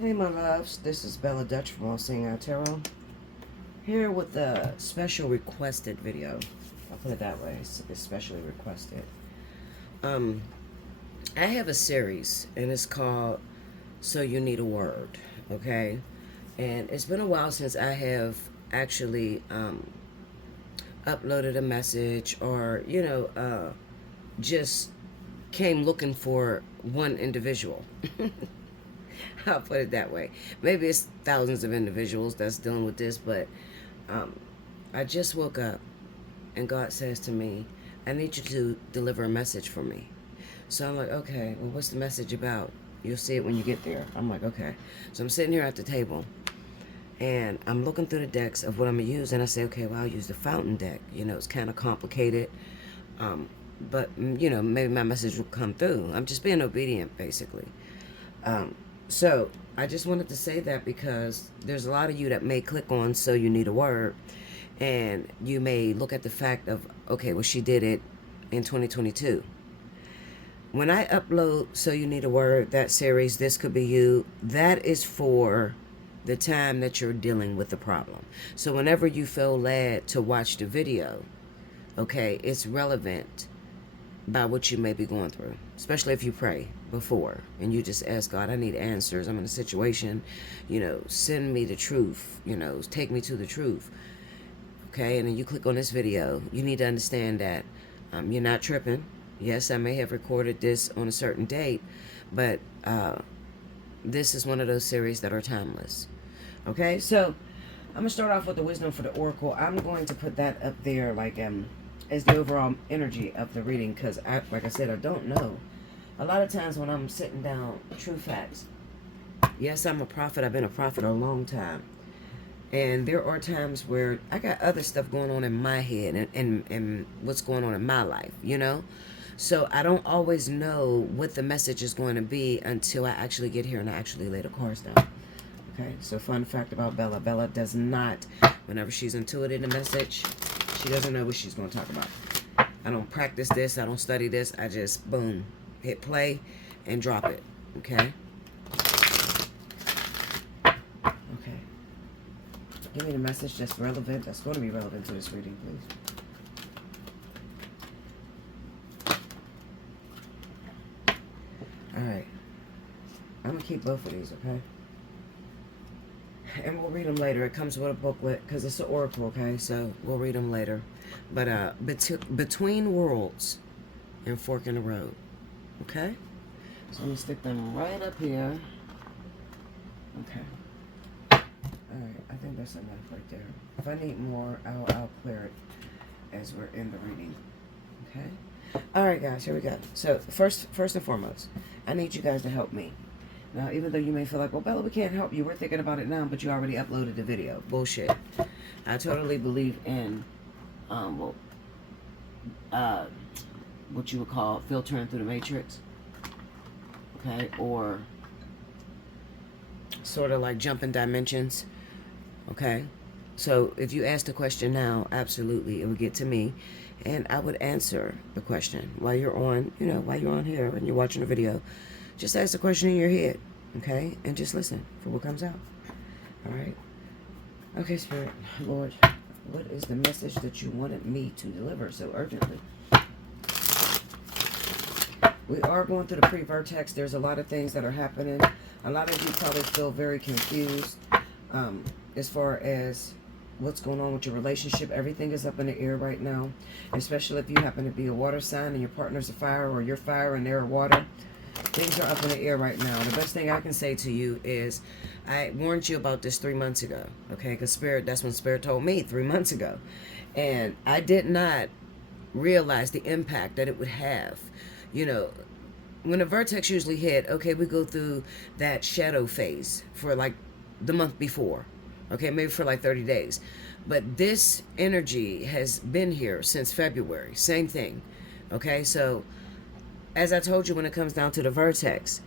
Hey my loves, this is Bella Dutch from Allseeingeyetarot, here with a special requested video. I'll put it that way, it's especially requested. I have a series and it's called So You Need a Word, okay? And it's been a while since I have actually uploaded a message or, just came looking for one individual. I'll put it that way. Maybe it's thousands of individuals that's dealing with this, but I just woke up and God says to me, I need you to deliver a message for me. So I'm like, okay, well, what's the message about? You'll see it when you get there. I'm like, okay. So I'm sitting here at the table and I'm looking through the decks of what I'm going to use. And I say, okay, well, I'll use the fountain deck. You know, it's kind of complicated. But, maybe my message will come through. I'm just being obedient, basically. So I just wanted to say that because there's a lot of you that may click on So You Need a Word, and you may look at the fact of, okay, well, she did it in 2022. When I upload So You Need a Word, that series, This Could Be You, that is for the time that you're dealing with the problem. So whenever you feel led to watch the video, okay, it's relevant by what you may be going through, especially if you pray before and you just ask God, I need answers, I'm in a situation, send me the truth, take me to the truth, okay? And then you click on this video, you need to understand that you're not tripping. Yes, I may have recorded this on a certain date, but this is one of those series that are timeless, okay? So I'm gonna start off with the wisdom for the oracle. I'm going to put that up there like as the overall energy of the reading, because like I said, I don't know. A lot of times when I'm sitting down, true facts. Yes, I'm a prophet. I've been a prophet a long time. And there are times where I got other stuff going on in my head and what's going on in my life, So I don't always know what the message is going to be until I actually get here and I actually lay the cards down. Okay, so fun fact about Bella. Bella does not, whenever she's intuiting a message, she doesn't know what she's going to talk about. I don't practice this. I don't study this. I just, boom, hit play and drop it. Okay? Okay. Give me the message that's relevant. That's going to be relevant to this reading, please. All right. I'm going to keep both of these, okay? And we'll read them later. It comes with a booklet because it's an oracle, okay? So we'll read them later. But between worlds and fork in the road, okay? So I'm going to stick them right up here. Okay. All right. I think that's enough right there. If I need more, I'll clear it as we're in the reading, okay? All right, guys. Here we go. So first and foremost, I need you guys to help me. Now, even though you may feel like, well, Bella, we can't help you. We're thinking about it now, but you already uploaded the video. Bullshit. I totally believe in, what you would call filtering through the matrix. Okay? Or sort of like jumping dimensions. Okay? So if you ask the question now, absolutely, it would get to me. And I would answer the question while you're on, while you're on here and you're watching the video. Just ask the question in your head, okay? And just listen for what comes out. All right? Okay, Spirit, Lord, what is the message that you wanted me to deliver so urgently? We are going through the pre-vertex. There's a lot of things that are happening. A lot of you probably feel very confused as far as what's going on with your relationship. Everything is up in the air right now, especially if you happen to be a water sign and your partner's a fire, or you're fire and they're water. Things are up in the air right now. The best thing I can say to you is I warned you about this 3 months ago, okay? Because that's when Spirit told me 3 months ago. And I did not realize the impact that it would have. when a vertex usually hit, okay, we go through that shadow phase for like the month before, okay, maybe for like 30 days. But this energy has been here since February. Same thing. Okay, so as I told you, when it comes down to the vertex,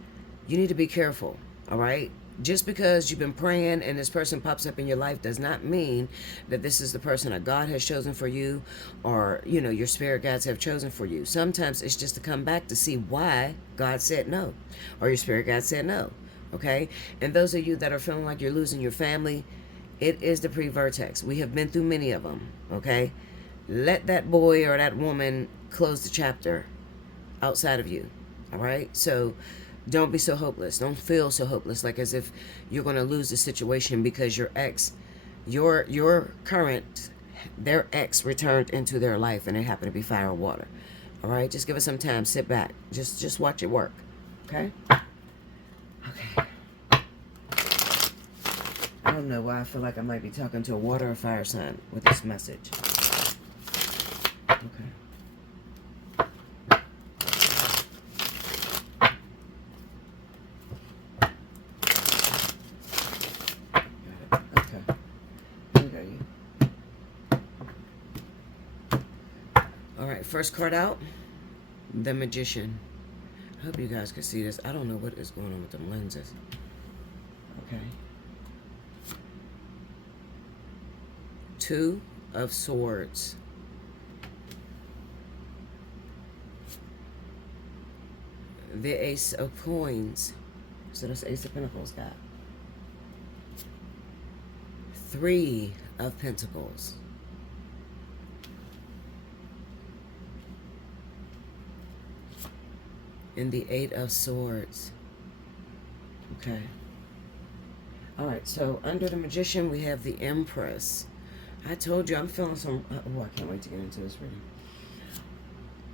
you need to be careful. All right, just because you've been praying and this person pops up in your life does not mean that this is the person that God has chosen for you, or your spirit guides have chosen for you. Sometimes it's just to come back to see why God said no, or your spirit guide said no. Okay, and those of you that are feeling like you're losing your family, it is the pre-vertex. We have been through many of them. Okay, let that boy or that woman close the chapter outside of you. All right, so don't be so hopeless. Don't feel so hopeless, like as if you're going to lose the situation because your ex, your current, their ex returned into their life and it happened to be fire or water. All right, just give it some time. Sit back. Just watch it work. Okay. Okay. I don't know why I feel like I might be talking to a water or fire sign with this message. Okay. First card out, the Magician. I hope you guys can see this. I don't know what is going on with the lenses. Okay. Two of Swords. The Ace of Coins. So that's Ace of Pentacles got. Three of Pentacles. And the Eight of Swords. Okay. All right, so under the Magician, we have the Empress. I told you I'm feeling some... Oh, I can't wait to get into this reading.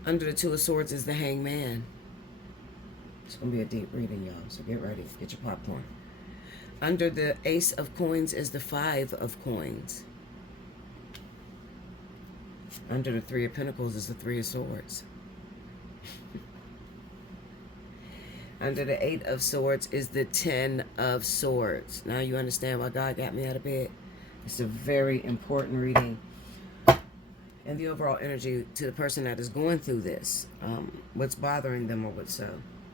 Under the Two of Swords is the Hangman. It's going to be a deep reading, y'all, so get ready. Get your popcorn. Under the Ace of Coins is the Five of Coins. Under the Three of Pentacles is the Three of Swords. Under the Eight of Swords is the Ten of Swords. Now you understand why God got me out of bed. It's a very important reading. And the overall energy to the person that is going through this. What's bothering them or what's so.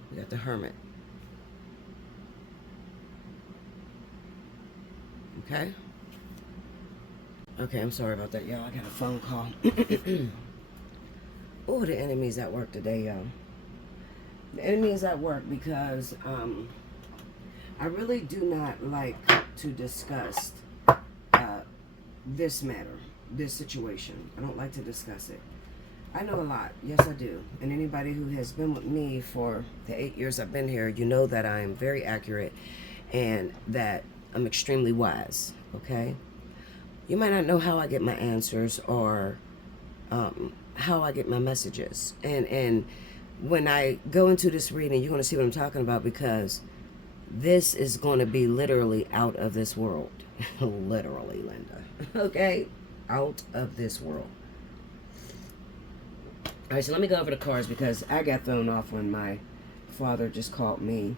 We got the Hermit. Okay? Okay, I'm sorry about that, y'all. I got a phone call. Oh, the enemy's at work today, y'all. The enemy is at work because I really do not like to discuss this matter, this situation. I don't like to discuss it. I know a lot. Yes, I do. And anybody who has been with me for the 8 years I've been here, you know that I am very accurate and that I'm extremely wise, okay? You might not know how I get my answers or how I get my messages. And when I go into this reading, you're going to see what I'm talking about, because this is going to be literally out of this world. Literally, Linda. Okay? Out of this world. All right, so let me go over the cards because I got thrown off when my father just called me.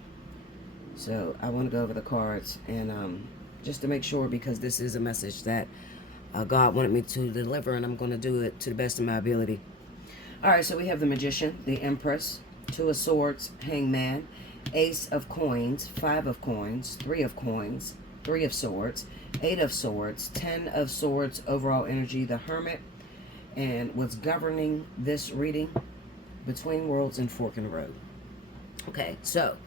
So I want to go over the cards and just to make sure, because this is a message that God wanted me to deliver, and I'm going to do it to the best of my ability. All right, so we have the Magician, the Empress, Two of Swords, Hangman, Ace of Coins, Five of Coins, Three of Coins, Three of Swords, Eight of Swords, Ten of Swords, overall energy, the Hermit, and what's governing this reading, Between Worlds and Fork in the Road. Okay, so,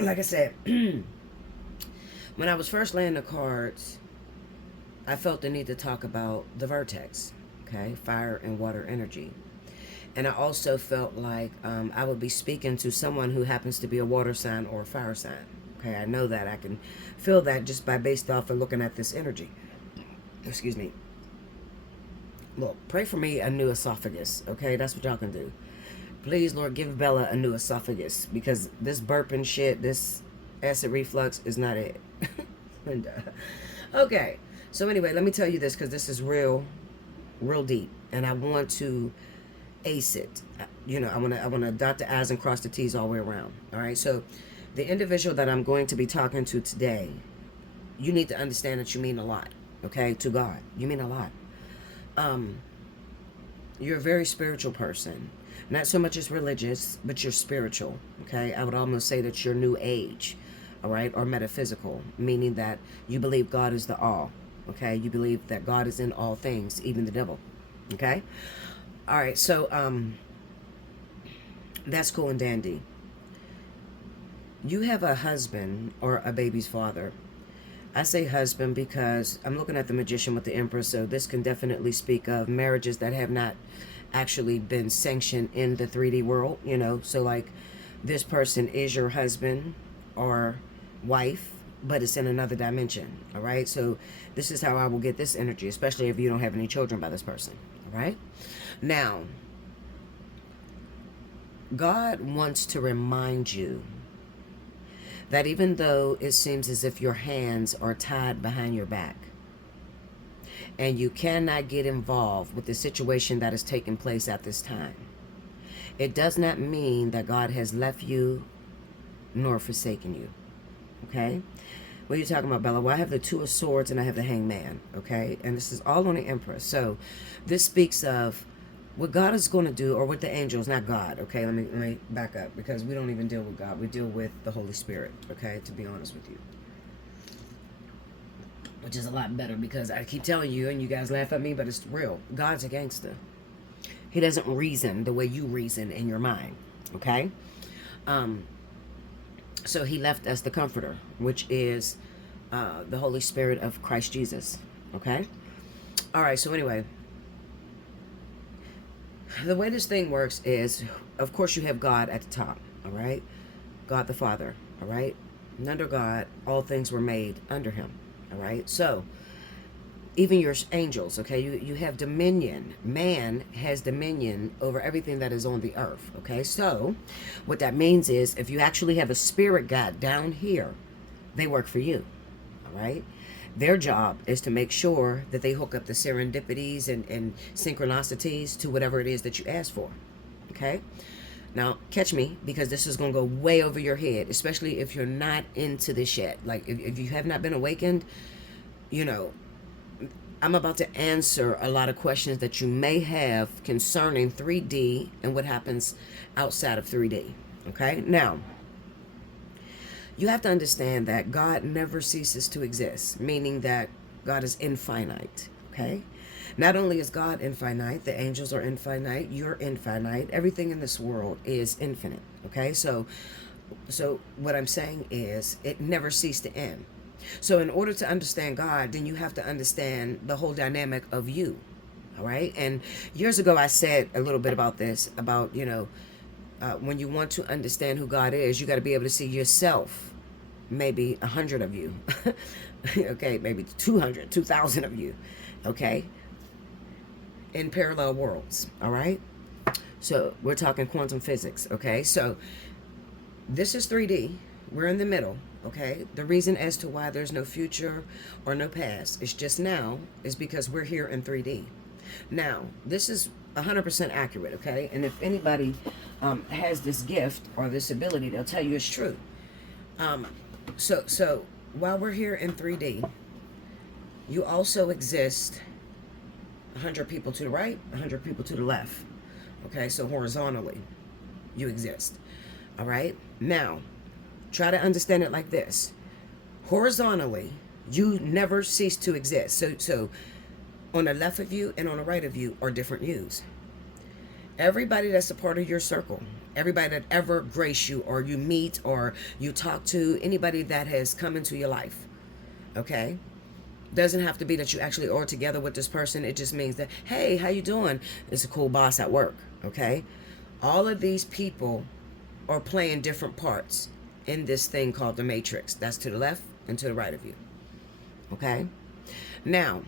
like I said, when I was first laying the cards, I felt the need to talk about the vertex. Okay, fire and water energy. And I also felt like I would be speaking to someone who happens to be a water sign or a fire sign. Okay, I know that. I can feel that just by based off of looking at this energy. Excuse me. Look, pray for me a new esophagus. Okay, that's what y'all can do. Please, Lord, give Bella a new esophagus, because this burping shit, this acid reflux is not it. Okay, so anyway, let me tell you this, because this is real deep, and I want to ace it. I want to dot the I's and cross the T's all the way around. All right. So the individual that I'm going to be talking to today, you need to understand that you mean a lot. Okay. To God, you mean a lot. You're a very spiritual person. Not so much as religious, but you're spiritual. Okay. I would almost say that you're new age. All right. Or metaphysical, meaning that you believe God is the all. Okay. You believe that God is in all things, even the devil. Okay. All right. So, that's cool and dandy. You have a husband or a baby's father. I say husband because I'm looking at the Magician with the Empress, so this can definitely speak of marriages that have not actually been sanctioned in the 3D world, So, like, this person is your husband or wife, but it's in another dimension, all right? So, this is how I will get this energy, especially if you don't have any children by this person, all right? Now, God wants to remind you that even though it seems as if your hands are tied behind your back and you cannot get involved with the situation that is taking place at this time, it does not mean that God has left you nor forsaken you. Okay? What are you talking about, Bella? Well, I have the Two of Swords and I have the Hangman. Okay? And this is all on the Empress. So this speaks of what God is going to do, or with the angels, not God. Okay, let me back up, because we don't even deal with God. We deal with the Holy Spirit. Okay, to be honest with you, which is a lot better, because I keep telling you, and you guys laugh at me, but it's real. God's a gangster. He doesn't reason the way you reason in your mind. Okay, so He left us the Comforter, which is the Holy Spirit of Christ Jesus. Okay, all right. So anyway. The way this thing works is, of course, you have God at the top, all right? God the Father, all right? And under God, all things were made under Him, all right? So, even your angels, okay? You have dominion. Man has dominion over everything that is on the earth, okay? So, what that means is, if you actually have a spirit guide down here, they work for you, all right? Their job is to make sure that they hook up the serendipities and synchronicities to whatever it is that you ask for. Okay? Now, catch me, because this is going to go way over your head, especially if you're not into this yet. Like, if you have not been awakened, I'm about to answer a lot of questions that you may have concerning 3D and what happens outside of 3D. Okay? Now, you have to understand that God never ceases to exist, meaning that God is infinite, okay? Not only is God infinite, the angels are infinite, you're infinite, everything in this world is infinite, okay? So what I'm saying is, it never ceases to end. So in order to understand God, then you have to understand the whole dynamic of you, all right? And years ago, I said a little bit about this, about, when you want to understand who God is, you got to be able to see yourself. Maybe 100 of you, okay, maybe 200, 2,000 of you, okay, in parallel worlds, all right? So we're talking quantum physics, okay? So this is 3D. We're in the middle, okay? The reason as to why there's no future or no past, it's just now, is because we're here in 3D. Now, this is 100% accurate, okay? And if anybody has this gift or this ability, they'll tell you it's true. So while we're here in 3D, you also exist 100 people to the right, 100 people to the left. Okay, so horizontally, you exist. All right? Now, try to understand it like this. Horizontally, you never cease to exist. So on the left of you and on the right of you are different yous. Everybody that's a part of your circle, everybody that ever graced you or you meet or you talk to, anybody that has come into your life, okay? Doesn't have to be that you actually are together with this person. It just means that, hey, how you doing? It's a cool boss at work, okay? All of these people are playing different parts in this thing called the matrix. That's to the left and to the right of you, okay? Now,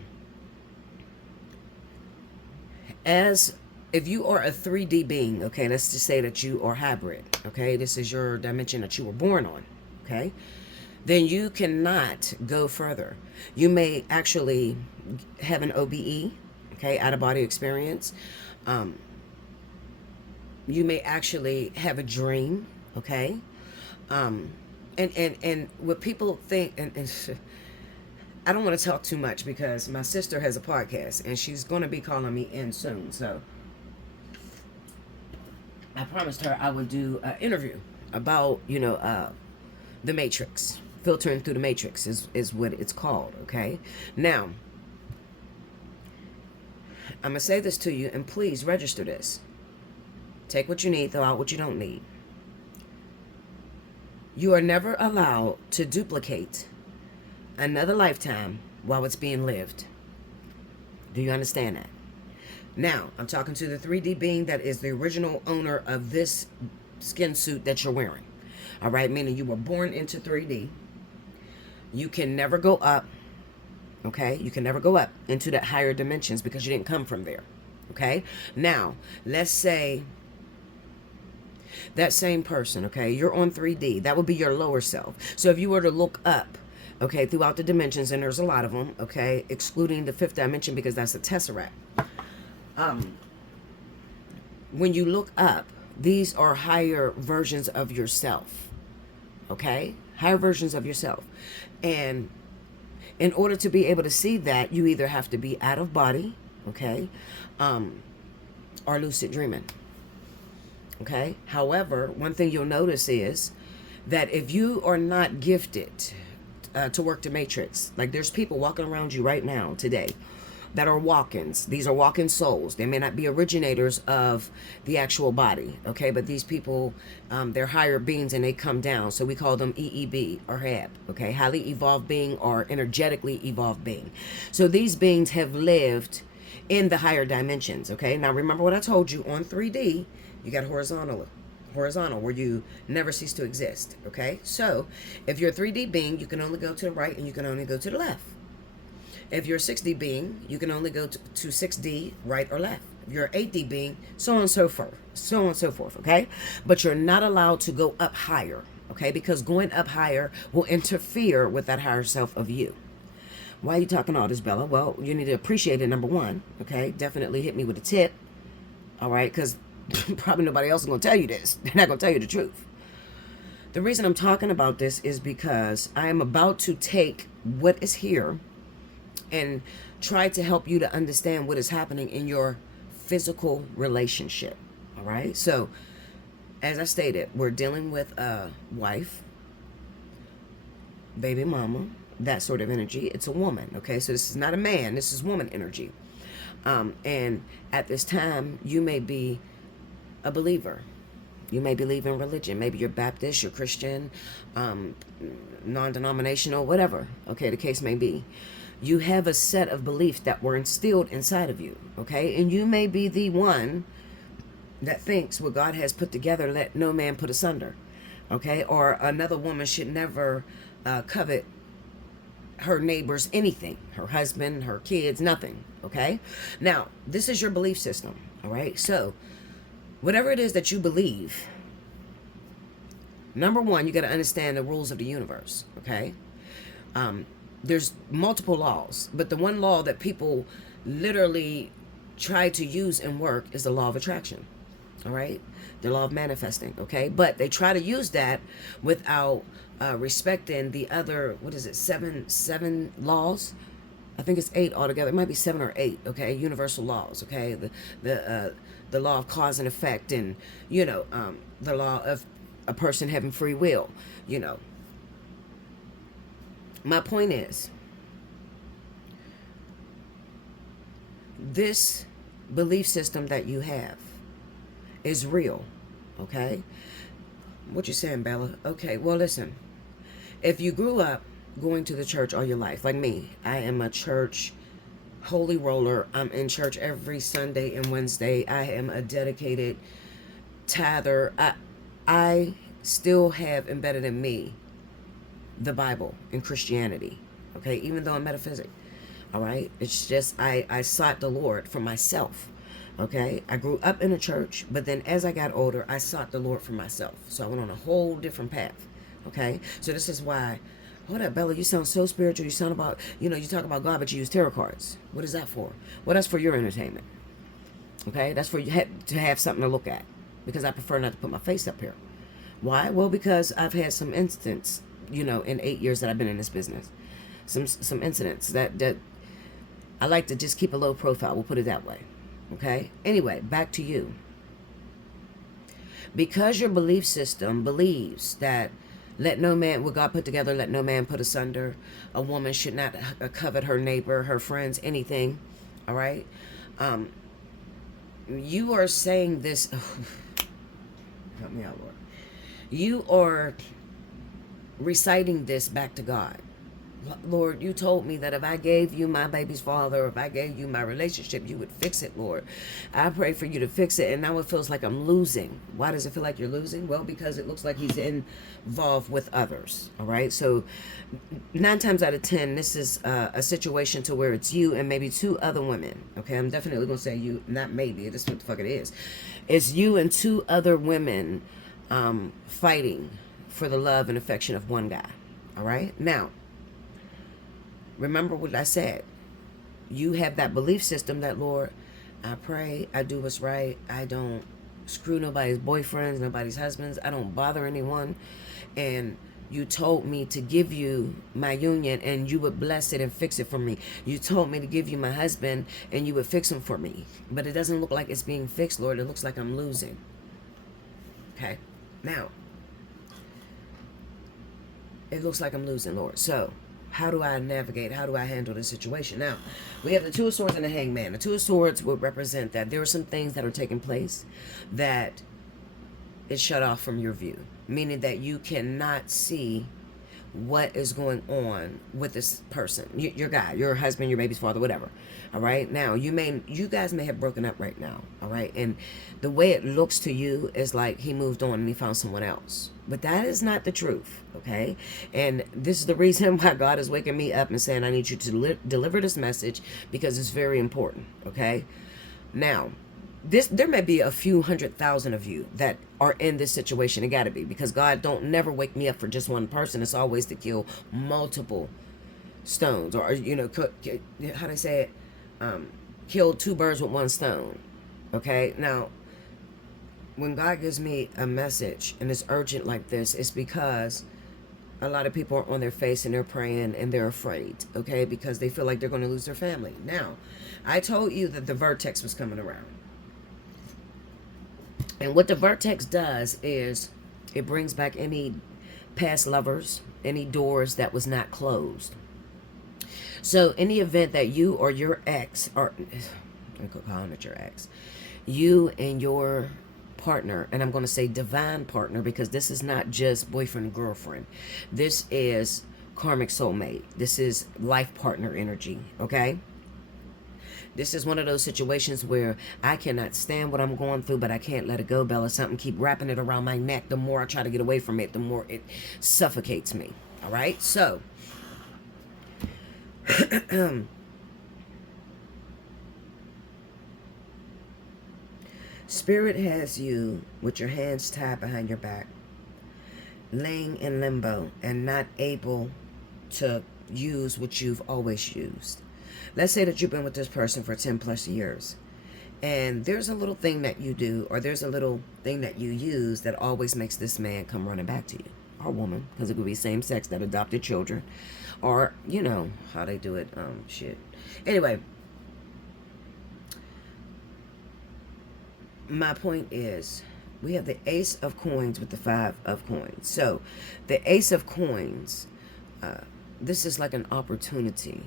if you are a 3D being, okay, let's just say that you are hybrid, okay, this is your dimension that you were born on, okay, then you cannot go further. You may actually have an OBE, okay, out of body experience, You may actually have a dream, okay? And what people think, and I don't want to talk too much because my sister has a podcast and she's going to be calling me in soon. So I promised her I would do an interview about, the Matrix. Filtering through the Matrix is what it's called, okay? Now, I'm going to say this to you, and please register this. Take what you need, throw out what you don't need. You are never allowed to duplicate another lifetime while it's being lived. Do you understand that? Now, I'm talking to the 3D being that is the original owner of this skin suit that you're wearing. All right, meaning you were born into 3D. You can never go up, okay? You can never go up into the higher dimensions because you didn't come from there, okay? Now, let's say that same person, okay, you're on 3D. That would be your lower self. So if you were to look up, okay, throughout the dimensions, and there's a lot of them, okay, excluding the fifth dimension because that's a tesseract. When you look up, these are higher versions of yourself, okay? Higher versions of yourself. And in order to be able to see that, you either have to be out of body, okay, or lucid dreaming, okay? However, one thing you'll notice is that if you are not gifted to work the matrix, like there's people walking around you right now today that are walk-ins. These are walk-in souls. They may not be originators of the actual body, okay? But these people, they're higher beings and they come down. So we call them EEB or HAB, okay? Highly evolved being or energetically evolved being. So these beings have lived in the higher dimensions, okay? Now remember what I told you on 3D, you got horizontal where you never cease to exist, okay? So if you're a 3D being, you can only go to the right and you can only go to the left. If you're a 6D being, you can only go to 6D, right or left. If you're an 8D being, so on and so forth, okay? But you're not allowed to go up higher, okay? Because going up higher will interfere with that higher self of you. Why are you talking all this, Bella? Well, you need to appreciate it, number one, okay? Definitely hit me with a tip, all right? Because probably nobody else is going to tell you this. They're not going to tell you the truth. The reason I'm talking about this is because I am about to take what is here and try to help you to understand what is happening in your physical relationship. All right. So, as I stated, we're dealing with a wife, baby mama, that sort of energy. It's a woman. Okay. So, this is not a man. This is woman energy. And at this time, you may be a believer. You may believe in religion. Maybe you're Baptist, you're Christian, non-denominational, whatever. Okay. The case may be. You have a set of beliefs that were instilled inside of you, okay? And you may be the one that thinks what God has put together, let no man put asunder, okay? Or another woman should never covet her neighbor's anything, her husband, her kids, nothing, okay? Now, this is your belief system, all right? So, whatever it is that you believe, number one, you got to understand the rules of the universe, okay? There's multiple laws, but the one law that people literally try to use and work is the law of attraction, all right? The law of manifesting, okay? But they try to use that without respecting the other, what is it, seven laws? I think it's 8 altogether. It might be 7 or 8, okay? Universal laws, okay? The law of cause and effect, and, the law of a person having free will, My point is, this belief system that you have is real, okay? What you saying, Bella? Okay, well, listen. If you grew up going to the church all your life, like me, I am a church holy roller. I'm in church every Sunday and Wednesday. I am a dedicated tither. I still have embedded in me the Bible and Christianity, okay, even though I'm metaphysic, all right? It's just I sought the Lord for myself, okay? I grew up in a church, but then as I got older, I sought the Lord for myself. So I went on a whole different path, okay? So this is why, hold up, Bella, you sound so spiritual. You sound about, you talk about God, but you use tarot cards. What is that for? Well, that's for your entertainment, okay? That's for you to have something to look at, because I prefer not to put my face up here. Why? Well, because I've had some incidents, in 8 years that I've been in this business. Some incidents that I like to just keep a low profile. We'll put it that way. Okay? Anyway, back to you. Because your belief system believes that let no man, what God put together, let no man put asunder. A woman should not covet her neighbor, her friends, anything. All right? You are saying this. Help me out, Lord. You are reciting this back to God. Lord, you told me that if I gave you my baby's father, or if I gave you my relationship, you would fix it, Lord. I pray for you to fix it, and now it feels like I'm losing. Why does it feel like you're losing? Well, because it looks like he's involved with others, all right? So 9 times out of 10, this is a situation to where it's you and maybe 2 other women, okay? I'm definitely going to say you, not maybe. This is what the fuck it is. It's you and 2 other women fighting for the love and affection of one guy, all right? Now, remember what I said. You have that belief system that, Lord, I pray, I do what's right. I don't screw nobody's boyfriends, nobody's husbands. I don't bother anyone. And you told me to give you my union and you would bless it and fix it for me. You told me to give you my husband and you would fix him for me. But it doesn't look like it's being fixed, Lord. It looks like I'm losing. Okay? Now, it looks like I'm losing, Lord. So, how do I navigate? How do I handle this situation? Now, we have the 2 of Swords and the Hangman. The 2 of Swords would represent that there are some things that are taking place that is shut off from your view, meaning that you cannot see what is going on with this person, your guy, your husband, your baby's father, whatever. All right. Now, you guys may have broken up right now. All right. And the way it looks to you is like he moved on and he found someone else. But that is not the truth. Okay. And this is the reason why God is waking me up and saying, I need you to deliver this message because it's very important. Okay. Now, there may be a few 100,000 of you that are in this situation. It got to be, because God don't never wake me up for just one person. It's always to kill multiple stones, or how do I say it? Kill 2 birds with 1 stone. Okay. Now, when God gives me a message and it's urgent like this, it's because a lot of people are on their face and they're praying and they're afraid. Okay, because they feel like they're going to lose their family. Now, I told you that the vertex was coming around. And what the vertex does is it brings back any past lovers, any doors that was not closed. So in the event that you or your ex, or I'm calling it your ex, you and your partner, and I'm going to say divine partner, because this is not just boyfriend, girlfriend. This is karmic soulmate. This is life partner energy, okay? This is one of those situations where I cannot stand what I'm going through, but I can't let it go, Bella. Something keep wrapping it around my neck. The more I try to get away from it, the more it suffocates me. All right? So, Spirit has you with your hands tied behind your back, laying in limbo and not able to use what you've always used. Let's say that you've been with this person for 10 plus years, and there's a little thing that you do, or there's a little thing that you use that always makes this man come running back to you, or woman, because it could be same sex that adopted children, or how they do it, shit. Anyway, my point is, we have the Ace of Coins with the 5 of Coins. So the Ace of Coins, this is like an opportunity.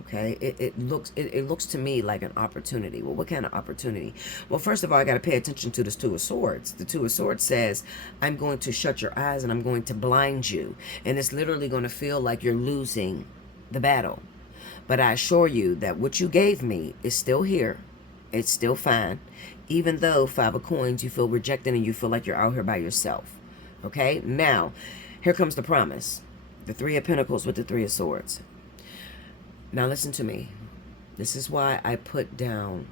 Okay, it looks to me like an opportunity. Well, what kind of opportunity? Well, first of all, I got to pay attention to this 2 of Swords. The 2 of Swords says, I'm going to shut your eyes and I'm going to blind you. And it's literally going to feel like you're losing the battle. But I assure you that what you gave me is still here. It's still fine. Even though 5 of Coins, you feel rejected and you feel like you're out here by yourself. Okay, now, here comes the promise. The 3 of Pentacles with the 3 of Swords. Now listen to me. This is why I put down,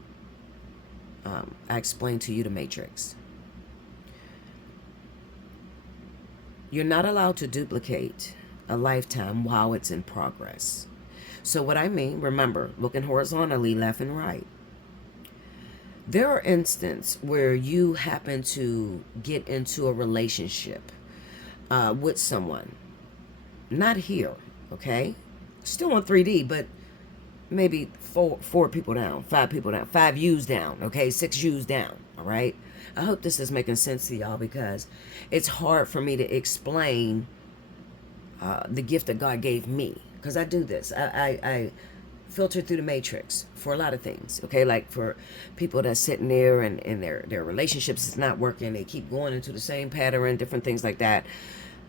I explained to you the matrix. You're not allowed to duplicate a lifetime while it's in progress. So what I mean, remember, looking horizontally, left and right. There are instances where you happen to get into a relationship with someone, not here, okay? Still on 3D, but maybe four people down, 5 people down, 5 U's down, okay? 6 U's down, all right? I hope this is making sense to y'all, because it's hard for me to explain the gift that God gave me, because I do this. I filter through the matrix for a lot of things, okay? Like for people that's sitting there and their relationships is not working, they keep going into the same pattern, different things like that.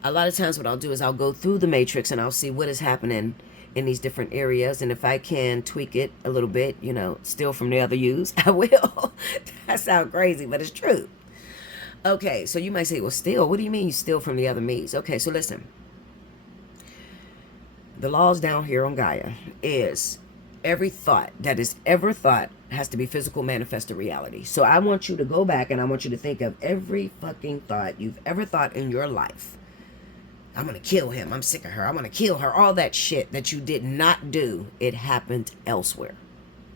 A lot of times what I'll do is I'll go through the matrix and I'll see what is happening in these different areas, and if I can tweak it a little bit, steal from the other U's, I will. That sounds crazy, but it's true. Okay, so you might say, well, steal, what do you mean you steal from the other me's? Okay, so listen, the laws down here on Gaia is every thought that is ever thought has to be physical, manifested reality. So I want you to go back and I want you to think of every fucking thought you've ever thought in your life. I'm going to kill him. I'm sick of her. I'm going to kill her. All that shit that you did not do, it happened elsewhere.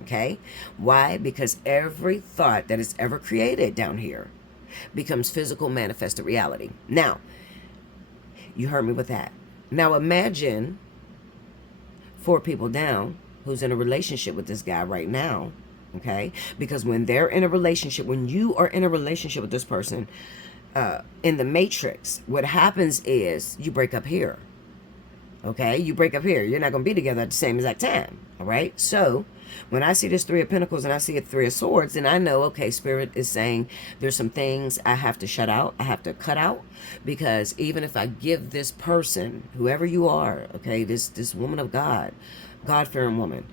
Okay? Why? Because every thought that is ever created down here becomes physical, manifested reality. Now, you heard me with that. Now imagine 4 people down who's in a relationship with this guy right now. Okay? Because when they're in a relationship, when you are in a relationship with this person, in the matrix, what happens is you break up here. Okay, you break up here. You're not going to be together at the same exact time. All right, so when I see this 3 of Pentacles and I see a 3 of Swords, then I know, okay, Spirit is saying there's some things I have to shut out, I have to cut out, because even if I give this person, whoever you are, okay, this woman of God, God-fearing woman,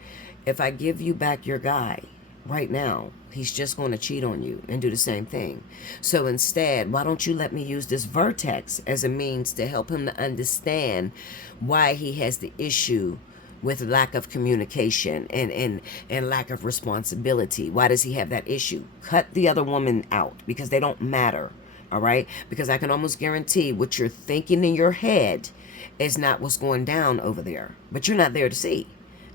if I give you back your guy right now, he's just going to cheat on you and do the same thing. So instead, why don't you let me use this vertex as a means to help him to understand why he has the issue with lack of communication and lack of responsibility. Why does he have that issue? Cut the other woman out, because they don't matter. All right? Because I can almost guarantee what you're thinking in your head is not what's going down over there. But you're not there to see.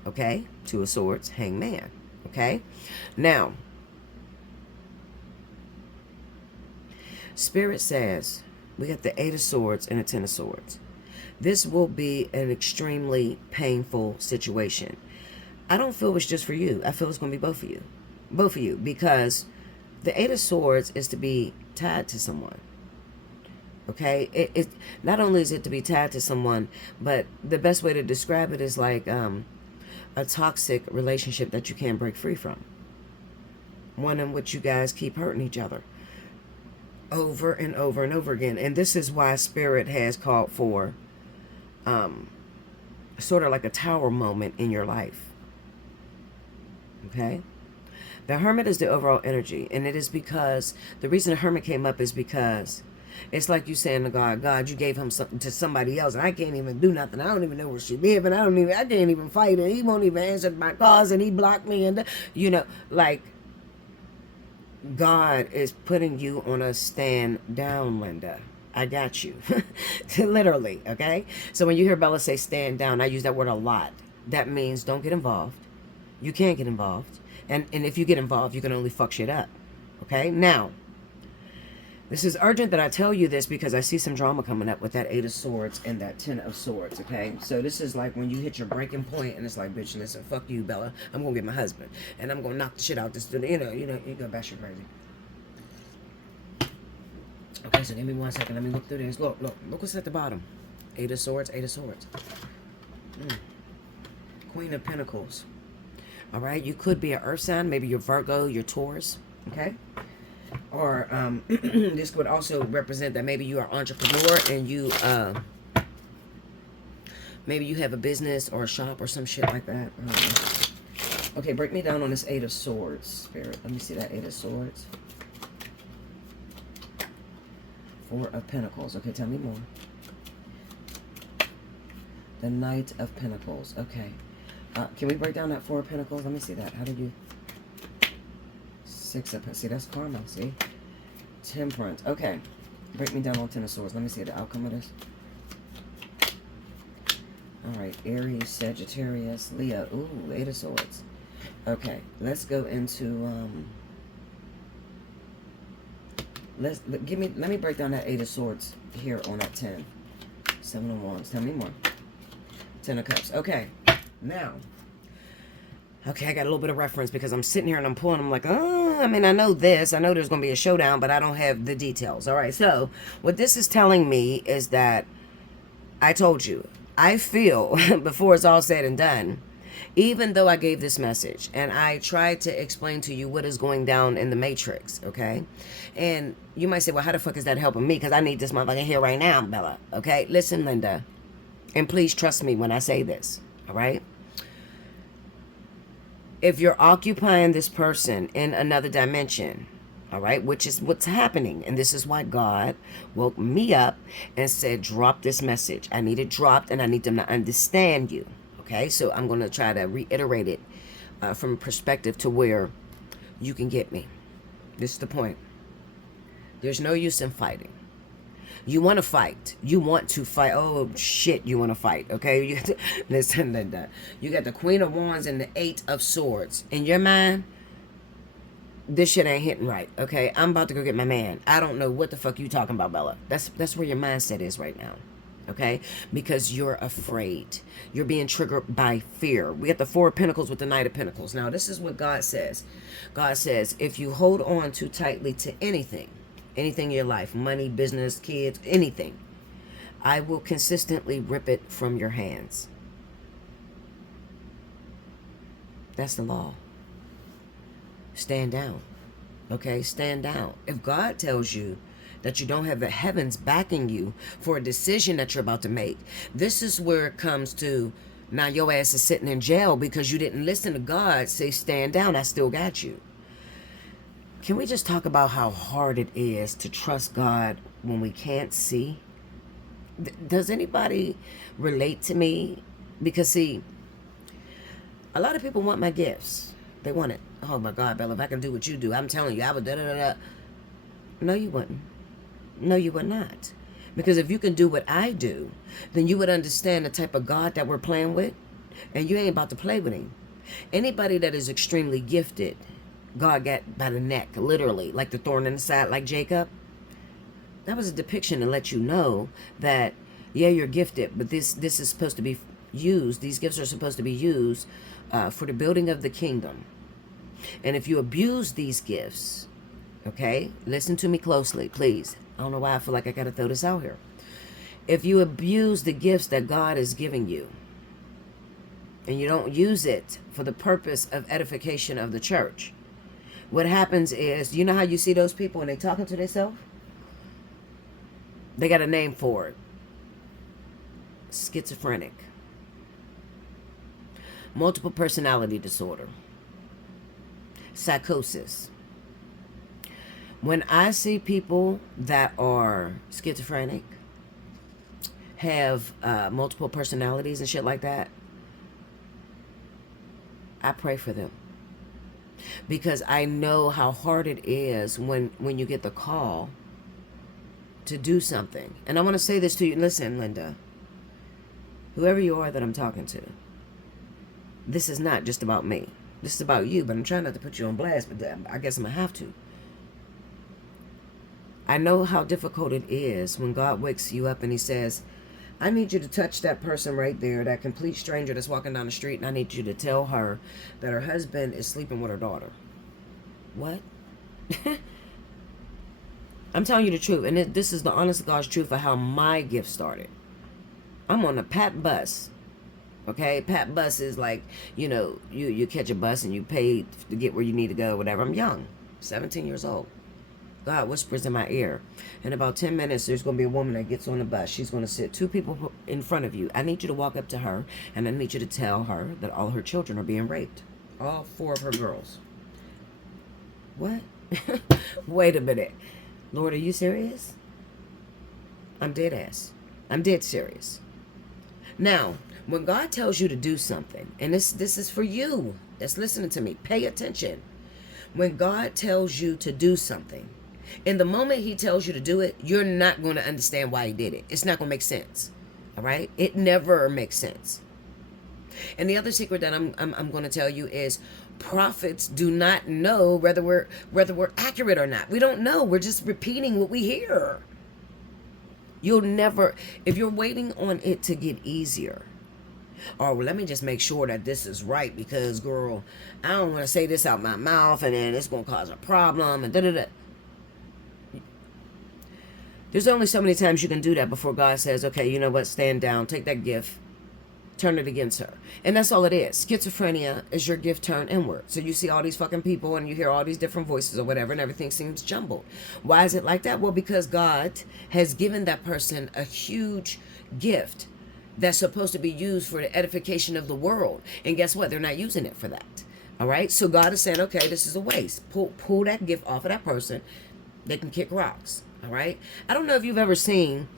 Okay? 2 of Swords, Hangman. Okay? Now, Spirit says we got the 8 of Swords and a 10 of Swords. This will be an extremely painful situation. I don't feel it's just for you. I feel it's going to be both of you. Both of you. Because the 8 of Swords is to be tied to someone. Okay? It not only is it to be tied to someone, but the best way to describe it is like a toxic relationship that you can't break free from. One in which you guys keep hurting each other over and over and over again. And this is why Spirit has called for sort of like a tower moment in your life. Okay? The Hermit is the overall energy, and it is because the reason the Hermit came up is because it's like you saying to God, you gave him something to somebody else, and I can't even do nothing. I don't even know where she live, and I can't even fight, and he won't even answer my calls, and he blocked me, and like God is putting you on a stand down, Linda. I got you. Literally, okay? So when you hear Bella say stand down, I use that word a lot. That means don't get involved. You can't get involved. And if you get involved, you can only fuck shit up. Okay? Now, this is urgent that I tell you this because I see some drama coming up with that 8 of Swords and that 10 of Swords, okay? So this is like when you hit your breaking point and it's like, bitch, listen, fuck you, Bella. I'm going to get my husband. And I'm going to knock the shit out this, you go bash your crazy. Okay, so give me 1 second. Let me look through this. Look what's at the bottom. 8 of Swords, 8 of Swords. Queen of Pentacles. All right, you could be an earth sign. Maybe you're Virgo, you're Taurus. Okay? Or this could also represent that maybe you are an entrepreneur and you, maybe you have a business or a shop or some shit like that. Okay, break me down on this 8 of Swords, Spirit. Let me see that 8 of Swords. 4 of Pentacles. Okay, tell me more. The Knight of Pentacles. Okay. Can we break down that 4 of Pentacles? Let me see that. How did you... 6 of Pentacles. See, that's karma. See? Temperance. Okay. Break me down on 10 of Swords. Let me see the outcome of this. Alright. Aries, Sagittarius, Leo. Ooh, 8 of Swords. Okay. Let's go into... Let me break down that 8 of Swords here on that 10. 7 of Wands. Tell me more. 10 of Cups. Okay. Now. Okay, I got a little bit of reference because I'm sitting here and I'm pulling. I'm like, oh, I mean, I know this. I know there's going to be a showdown, but I don't have the details. All right. So what this is telling me is that I told you, I feel before it's all said and done, even though I gave this message and I tried to explain to you what is going down in the matrix, okay? And you might say, well, how the fuck is that helping me? Because I need this motherfucker here right now, Bella, okay? Listen, Linda, and please trust me when I say this, all right? If you're occupying this person in another dimension, all right, which is what's happening. And this is why God woke me up and said, drop this message. I need it dropped and I need them to understand you. Okay, so I'm going to try to reiterate it from a perspective to where you can get me. This is the point. There's no use in fighting. You want to fight. You want to fight. Oh, shit, you want to fight. Okay, listen, Linda. You got the Queen of Wands and the 8 of Swords. In your mind, this shit ain't hitting right. Okay, I'm about to go get my man. I don't know what the fuck you talking about, Bella. That's where your mindset is right now. Okay, because you're afraid. You're being triggered by fear. We got the 4 of Pentacles with the Knight of Pentacles. Now, this is what God says. God says, if you hold on too tightly to anything in your life, money, business, kids, anything, I will consistently rip it from your hands. That's the law. Stand down. Okay, stand down. If God tells you that you don't have the heavens backing you for a decision that you're about to make, this is where it comes to, now your ass is sitting in jail because you didn't listen to God say, stand down, I still got you. Can we just talk about how hard it is to trust God when we can't see? Does anybody relate to me? Because see, a lot of people want my gifts. They want it. Oh my God, Bella, if I can do what you do, I'm telling you, I would da-da-da-da. No, you wouldn't. No, you would not. Because if you can do what I do, then you would understand the type of God that we're playing with. And you ain't about to play with him. Anybody that is extremely gifted, God got by the neck, literally, like the thorn in the side, like Jacob. That was a depiction to let you know that, yeah, you're gifted, but this is supposed to be used. These gifts are supposed to be used for the building of the kingdom. And if you abuse these gifts, okay, listen to me closely, please. I don't know why I feel like I got to throw this out here. If you abuse the gifts that God is giving you, and you don't use it for the purpose of edification of the church, what happens is, you know how you see those people when they talking to themselves? They got a name for it. Schizophrenic. Multiple personality disorder. Psychosis. When I see people that are schizophrenic, have multiple personalities and shit like that, I pray for them. Because I know how hard it is when you get the call to do something. And I want to say this to you. Listen, Linda, whoever you are that I'm talking to, this is not just about me. This is about you, but I'm trying not to put you on blast, but I guess I'm going to have to. I know how difficult it is when God wakes you up and he says, I need you to touch that person right there, that complete stranger that's walking down the street, and I need you to tell her that her husband is sleeping with her daughter. What? I'm telling you the truth, and this is the honest to God's truth of how my gift started. I'm on a PAT bus. Okay, PAT bus is like, you know, you catch a bus and you pay to get where you need to go, whatever. I'm young, 17 years old. God whispers in my ear. In about 10 minutes, there's going to be a woman that gets on the bus. She's going to sit 2 people in front of you. I need you to walk up to her, and I need you to tell her that all her children are being raped. All 4 of her girls. What? Wait a minute. Lord, are you serious? I'm dead ass. I'm dead serious. Now, when God tells you to do something, and this is for you that's listening to me, pay attention. When God tells you to do something, in the moment he tells you to do it, you're not going to understand why he did it. It's not going to make sense. All right? It never makes sense. And the other secret that I'm going to tell you is prophets do not know whether we're accurate or not. We don't know. We're just repeating what we hear. You'll never, if you're waiting on it to get easier, or well, let me just make sure that this is right because, girl, I don't want to say this out my mouth and then it's going to cause a problem and da-da-da. There's only so many times you can do that before God says, okay, you know what, stand down, take that gift, turn it against her. And that's all it is. Schizophrenia is your gift turned inward. So you see all these fucking people and you hear all these different voices or whatever and everything seems jumbled. Why is it like that? Well, because God has given that person a huge gift that's supposed to be used for the edification of the world. And guess what? They're not using it for that. All right? So God is saying, okay, this is a waste. Pull that gift off of that person. They can kick rocks. All right? I don't know if you've ever seen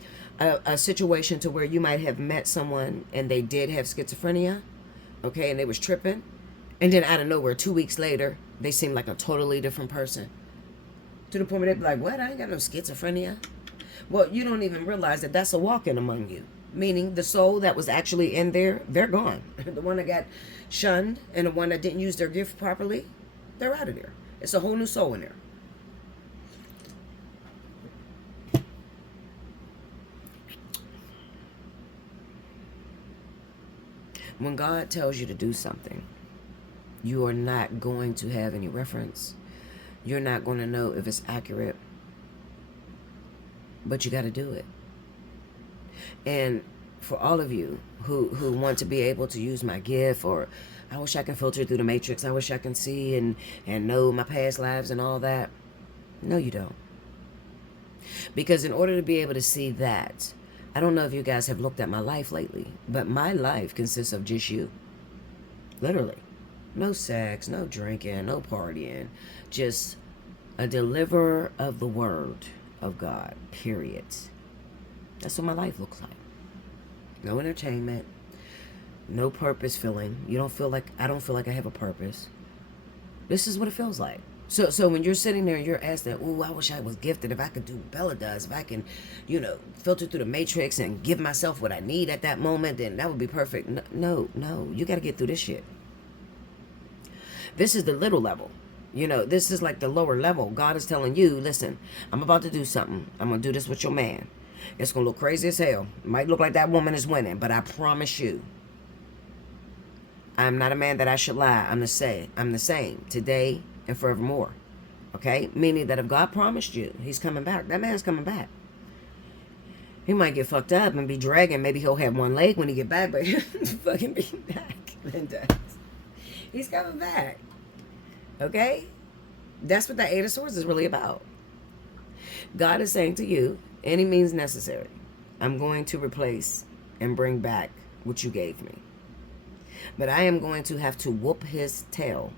a situation to where you might have met someone and they did have schizophrenia, okay, and they was tripping, and then out of nowhere 2 weeks later they seem like a totally different person, to the point where they be like, what, I ain't got no schizophrenia. Well, you don't even realize that that's a walk-in among you, meaning the soul that was actually in there, they're gone. The one that got shunned and the one that didn't use their gift properly, they're out of there. It's a whole new soul in there. When God tells you to do something, you are not going to have any reference. You're not going to know if it's accurate. But you got to do it. And for all of you who want to be able to use my gift, or I wish I can filter through the matrix, I wish I can see and know my past lives and all that. No, you don't. Because in order to be able to see that, I don't know if you guys have looked at my life lately, but my life consists of just you. Literally. No sex, no drinking, no partying. Just a deliverer of the word of God, period. That's what my life looks like. No entertainment, no purpose filling. I don't feel like I have a purpose. This is what it feels like. So when you're sitting there and you're asking, ooh, I wish I was gifted. If I could do what Bella does, if I can, filter through the matrix and give myself what I need at that moment, then that would be perfect. No, you got to get through this shit. This is the little level. This is like the lower level. God is telling you, listen, I'm about to do something. I'm going to do this with your man. It's going to look crazy as hell. It might look like that woman is winning, but I promise you, I'm not a man that I should lie. I'm the same today and forevermore. Okay? Meaning that if God promised you he's coming back, that man's coming back. He might get fucked up and be dragging. Maybe he'll have one leg when he get back, but he'll fucking be back, Linda. He's coming back. Okay? That's what the Eight of Swords is really about. God is saying to you, any means necessary, I'm going to replace and bring back what you gave me. But I am going to have to whoop his tail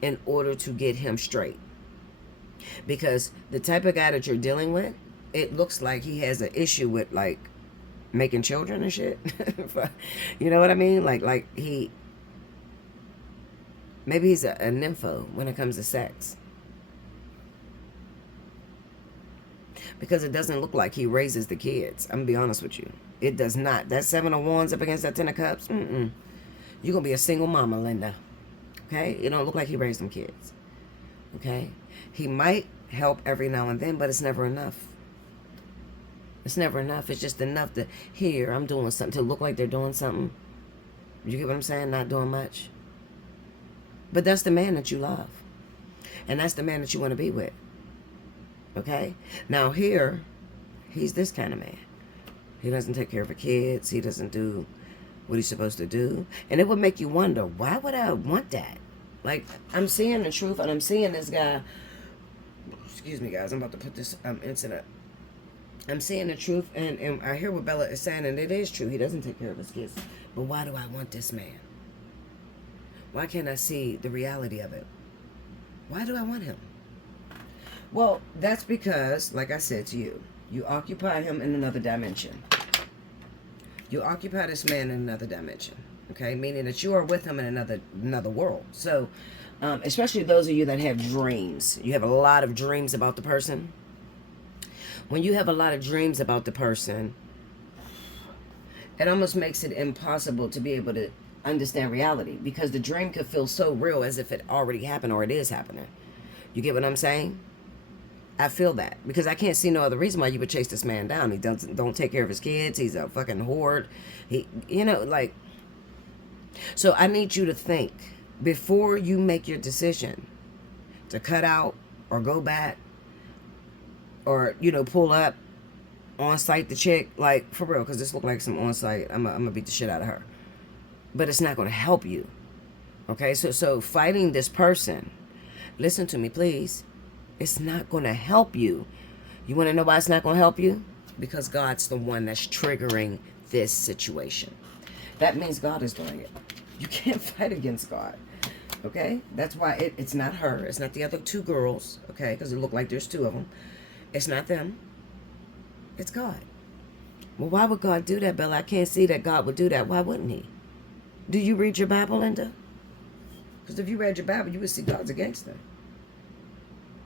in order to get him straight. Because the type of guy that you're dealing with, it looks like he has an issue with, like, making children and shit. You know what I mean? Like maybe he's a nympho when it comes to sex. Because it doesn't look like he raises the kids. I'm going to be honest with you. It does not. That 7 of Wands up against that 10 of Cups, you're going to be a single mama, Linda. Okay? It don't look like he raised them kids. Okay? He might help every now and then, but it's never enough. It's never enough. It's just enough to, here, I'm doing something, to look like they're doing something. You get what I'm saying? Not doing much. But that's the man that you love. And that's the man that you want to be with. Okay? Now here, he's this kind of man. He doesn't take care of the kids. He doesn't do what he's supposed to do. And it would make you wonder, why would I want that? Like, I'm seeing the truth, and I'm seeing this guy. Excuse me, guys. I'm about to put this incident. I'm seeing the truth, and I hear what Bella is saying, and it is true. He doesn't take care of his kids. But why do I want this man? Why can't I see the reality of it? Why do I want him? Well, that's because, like I said to you, you occupy him in another dimension. You occupy this man in another dimension. Okay? Meaning that you are with him in another world. So, especially those of you that have dreams. You have a lot of dreams about the person. When you have a lot of dreams about the person, it almost makes it impossible to be able to understand reality, because the dream could feel so real as if it already happened or it is happening. You get what I'm saying? I feel that, because I can't see no other reason why you would chase this man down. He don't take care of his kids. He's a fucking whore. He, like. So I need you to think before you make your decision to cut out or go back or pull up on site the chick, like, for real, because this look like some on site. I'm gonna beat the shit out of her, but it's not gonna help you. Okay, so fighting this person, listen to me, please. It's not gonna help you. You want to know why it's not gonna help you? Because God's the one that's triggering this situation. That means God is doing it. You can't fight against God. Okay, that's why it's not her. It's not the other two girls. Okay, because it looked like there's two of them. It's not them. It's God. Well, why would God do that, Bella? I can't see that God would do that. Why wouldn't he? Do you read your Bible, Linda? Because if you read your Bible, you would see God's a gangster.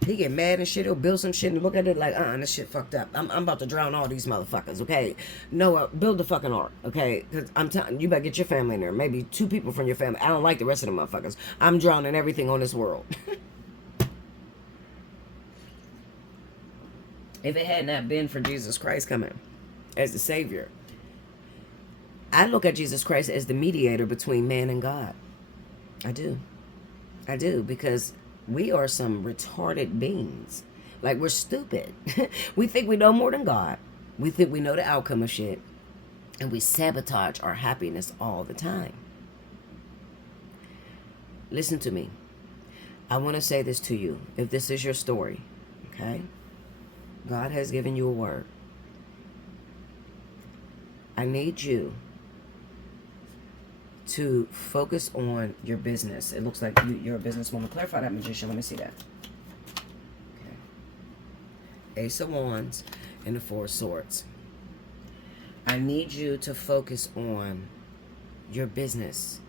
He get mad and shit. He'll build some shit and look at it like, this shit fucked up. I'm about to drown all these motherfuckers, okay? Noah, build the fucking ark, okay? Because I'm telling you, better get your family in there. Maybe 2 people from your family. I don't like the rest of the motherfuckers. I'm drowning everything on this world. If it had not been for Jesus Christ coming as the Savior, I look at Jesus Christ as the mediator between man and God. I do. I do, because we are some retarded beings. Like, we're stupid. We think we know more than God. We think we know the outcome of shit. And we sabotage our happiness all the time. Listen to me. I want to say this to you. If this is your story, okay? God has given you a word. I need you to focus on your business. It looks like you're a businesswoman. Clarify that, Magician. Let me see that. Okay. Ace of Wands and the Four of Swords. I need you to focus on your business.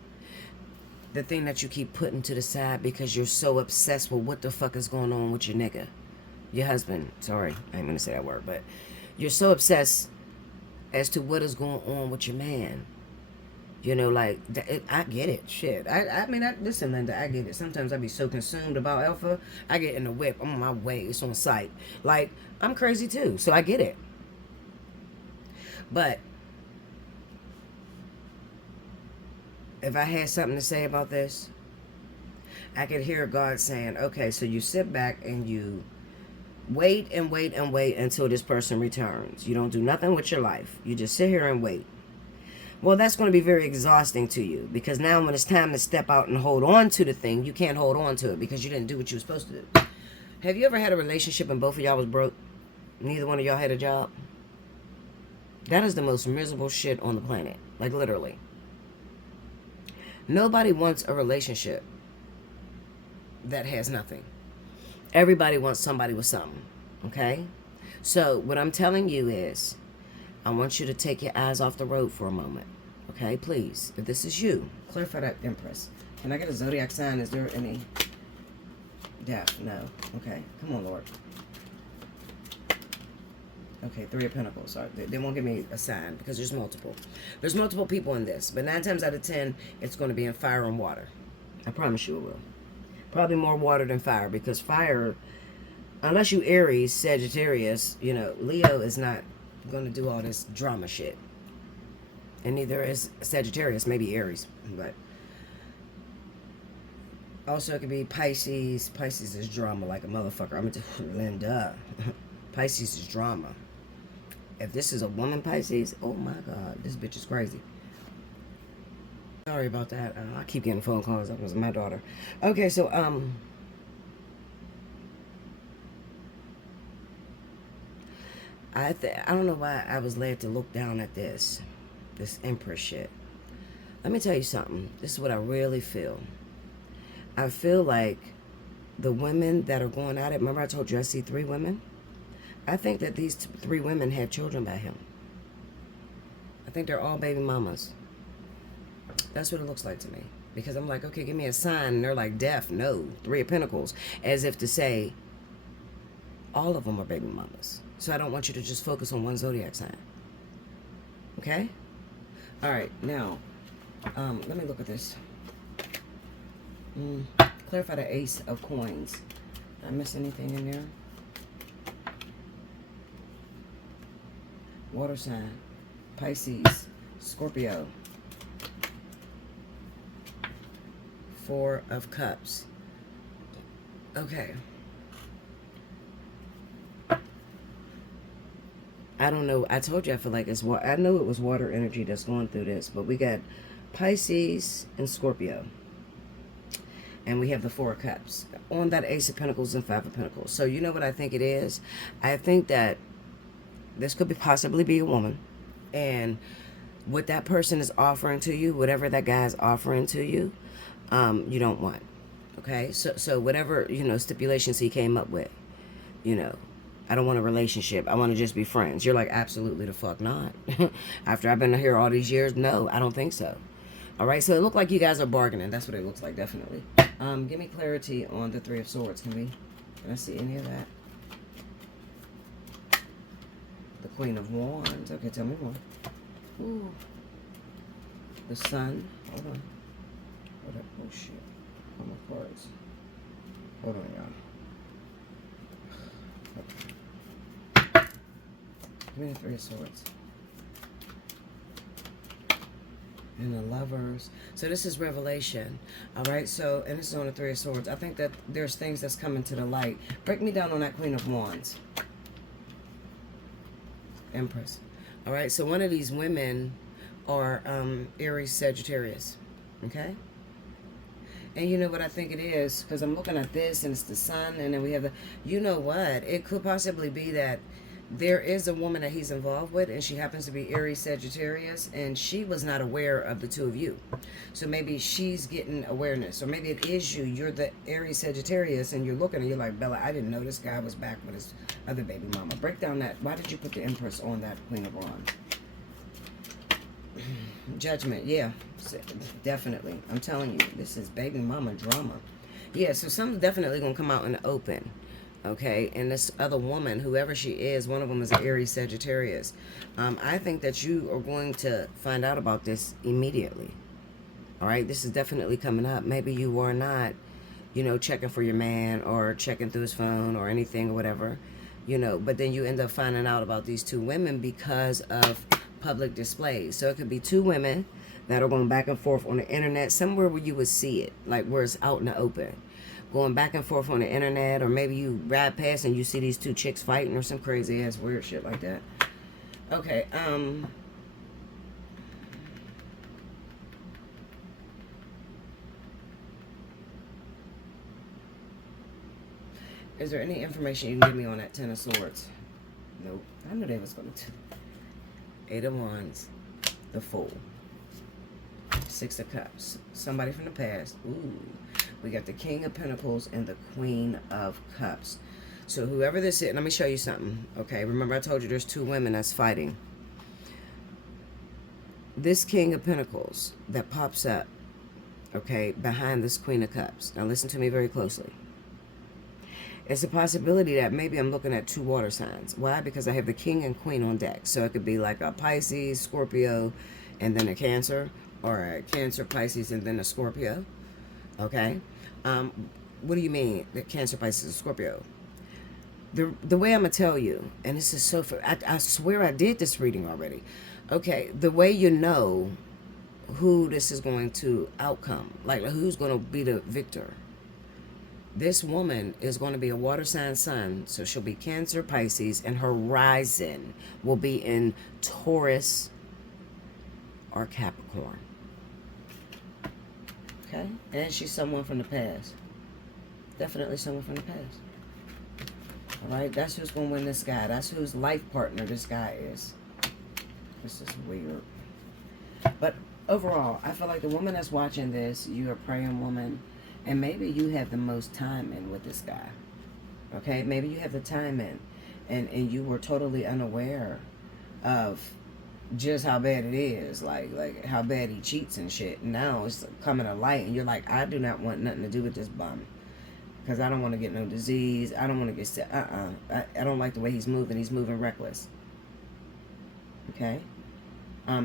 The thing that you keep putting to the side because you're so obsessed with what the fuck is going on with your nigga. Your husband. Sorry, I ain't gonna say that word, but you're so obsessed as to what is going on with your man. Like, I get it. Shit. I mean, listen, Linda, I get it. Sometimes I be so consumed about Alpha, I get in the whip. I'm on my way. It's on site. Like, I'm crazy too, so I get it. But if I had something to say about this, I could hear God saying, okay, so you sit back and you wait and wait and wait until this person returns. You don't do nothing with your life. You just sit here and wait. Well, that's going to be very exhausting to you, because now when it's time to step out and hold on to the thing, you can't hold on to it because you didn't do what you were supposed to do. Have you ever had a relationship and both of y'all was broke? Neither one of y'all had a job? That is the most miserable shit on the planet. Like, literally. Nobody wants a relationship that has nothing. Everybody wants somebody with something. Okay? So, what I'm telling you is, I want you to take your eyes off the road for a moment. Okay, please. If this is you, clarify that, Empress. Can I get a zodiac sign? Is there any death? No. Okay. Come on, Lord. Okay, 3 of Pentacles. Sorry. They won't give me a sign because there's multiple. There's multiple people in this. But 9 times out of 10, it's going to be in fire and water. I promise you it will. Probably more water than fire, because fire, unless you Aries, Sagittarius, Leo is not going to do all this drama shit, and neither is Sagittarius. Maybe Aries, but also it could be Pisces. Pisces is drama like a motherfucker. I'm into Linda. Pisces is drama. If this is a woman Pisces, oh my God, this bitch is crazy. Sorry about that. I keep getting phone calls. That was my daughter. Okay, so I don't know why I was led to look down at this Empress shit. Let me tell you something. This is what I really feel. I feel like the women that are going at it, remember I told you I see 3 women? I think that these 3 women had children by him. I think they're all baby mamas. That's what it looks like to me. Because I'm like, okay, give me a sign. And they're like, death, no. 3 of Pentacles. As if to say, all of them are baby mamas. So I don't want you to just focus on one zodiac sign. Okay? All right, now, Let me look at this. Clarify the Ace of Coins. Did I miss anything in there? Water sign, Pisces, Scorpio. Four of Cups. Okay. I don't know. I told you I feel like it's water. I know it was water energy that's going through this, but we got Pisces and Scorpio. And we have the Four of Cups on that Ace of Pentacles and Five of Pentacles. So you know what I think it is? I think that this could possibly be a woman. And what that person is offering to you, whatever that guy is offering to you, you don't want. Okay? So whatever, stipulations he came up with, I don't want a relationship. I want to just be friends. You're like, absolutely the fuck not. After I've been here all these years, no, I don't think so. All right, so it looked like you guys are bargaining. That's what it looks like, definitely. Give me clarity on the Three of Swords. Can I see any of that? The Queen of Wands. Okay, tell me more. Ooh. The Sun. Hold on. Hold up. Oh, shit. Oh, my cards. Hold on, y'all. Okay. Give me the Three of Swords. And the Lovers. So this is revelation. All right. So, and this is on the Three of Swords. I think that there's things that's coming to the light. Break me down on that Queen of Wands. Empress. All right. So one of these women are Aries, Sagittarius. Okay. And you know what I think it is? Because I'm looking at this and it's the Sun. And then we have the, you know what? It could possibly be that there is a woman that he's involved with, and she happens to be Aries Sagittarius, and she was not aware of the two of you. So maybe she's getting awareness, or maybe it is you. You're the Aries Sagittarius, and you're looking and you're like, Bella, I didn't know this guy was back with his other baby mama. Break down that. Why did you put the Empress on that Queen of Wands? Judgment, yeah, definitely. I'm telling you, this is baby mama drama. Yeah, so something's definitely going to come out in the open. Okay, and this other woman, whoever she is, one of them is an Aries Sagittarius. I think that you are going to find out about this immediately. All right, this is definitely coming up. Maybe you are not, checking for your man or checking through his phone or anything or whatever, but then you end up finding out about these two women because of public displays. So it could be two women that are going back and forth on the internet, somewhere where you would see it, like where it's out in the open. Going back and forth on the internet, or maybe you ride past and you see these two chicks fighting or some crazy ass weird shit like that. Okay, is there any information you can give me on that Ten of Swords? Nope. I knew they was going to. Eight of Wands. The Fool. Six of Cups. Somebody from the past. Ooh. We got the King of Pentacles and the Queen of Cups. So whoever this is, let me show you something. Okay, remember I told you there's two women that's fighting. This King of Pentacles that pops up, okay, behind this Queen of Cups. Now listen to me very closely. It's a possibility that maybe I'm looking at two water signs. Why? Because I have the King and Queen on deck. So it could be like a Pisces, Scorpio, and then a Cancer. Or a Cancer, Pisces, and then a Scorpio. Okay, what do you mean that Cancer, Pisces, and Scorpio? The way I'm gonna tell you, and this is so. I swear I did this reading already. Okay, the way you know who this is going to outcome, like who's going to be the victor. This woman is going to be a water sign sun, so she'll be Cancer, Pisces, and her rising will be in Taurus or Capricorn. Okay, and she's someone from the past. Definitely someone from the past. All right, that's who's going to win this guy. That's whose life partner this guy is. This is weird. But overall, I feel like the woman that's watching this, you're a praying woman, and maybe you have the most time in with this guy. Okay, maybe you have the time in, and you were totally unaware of just how bad it is, like how bad he cheats and shit. And now it's coming to light, and you're like, I do not want nothing to do with this bum, because I don't want to get no disease. I don't want to get sick. I don't like the way he's moving. He's moving reckless. Okay,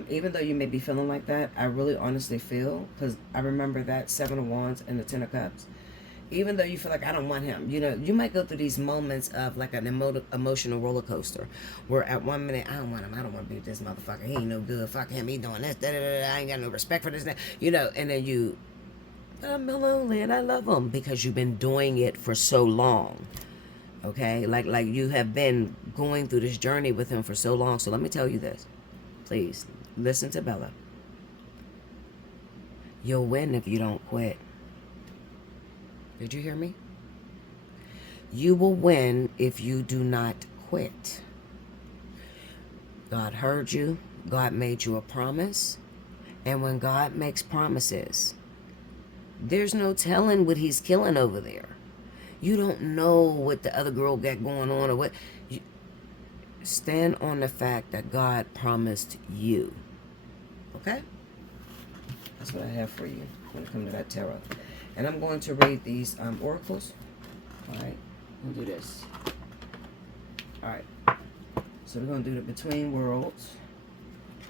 Even though you may be feeling like that, I really honestly feel, because I remember that Seven of Wands and the Ten of Cups. Even though you feel like I don't want him, you know, you might go through these moments of like an emotional roller coaster, where at one minute I don't want him, I don't want to be with this motherfucker, he ain't no good, fuck him, he doing this, da, da, da, da, I ain't got no respect for this, you know, and then you, but I'm lonely and I love him, because you've been doing it for so long. Okay, like you have been going through this journey with him for so long. So let me tell you this. Please listen to Bella. You'll win if you don't quit. Did you hear me? You will win if you do not quit. God heard you. God made you a promise. And when God makes promises, there's no telling what he's killing over there. You don't know what the other girl got going on or what. You stand on the fact that God promised you. Okay? That's what I have for you when it comes to that tarot. And I'm going to read these oracles. All right. We'll do this. All right. So we're going to do the Between Worlds,